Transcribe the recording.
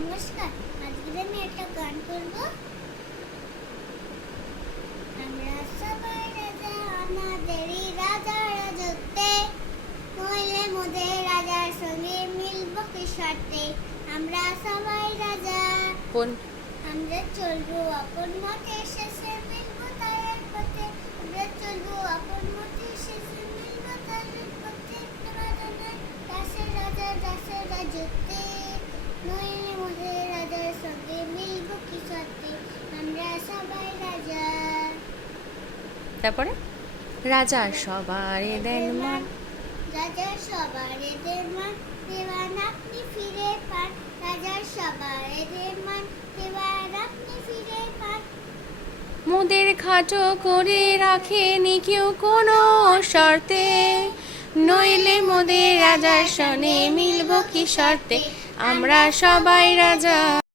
নমস্কার আজকে আমি একটা গান করব। আমরা সবাই রাজা আমাদেরই রাজা রাজত্বে। নইলে মোদের রাজার সঙ্গে মিলব কি শর্তে? আমরা সবাই রাজা। কোন? আমরা চলবো আপন মতে শেষে মিলবো তারের পথে। আমরা চলবো আপন মতে শেষে মিলবো তারের পথে। রাজা নয় রাজা রাজত্বে নইলে মোদের রাজার সঙ্গে মিলবো কি সত্যি আমরা সবাই রাজা তারপরে? রাজা সবার দেন মান রাজা সবার এদের মান দেওয়ান আপনি ফিরে পান। রাজার সবার এদের মান দেওয়ান আপনি ফিরে পান। মোদের খাটো করে রাখেনি কেউ কোনো শর্তে। নইলে মোদের রাজার সনে মিলব কি শর্তে? আমরা সবাই রাজা।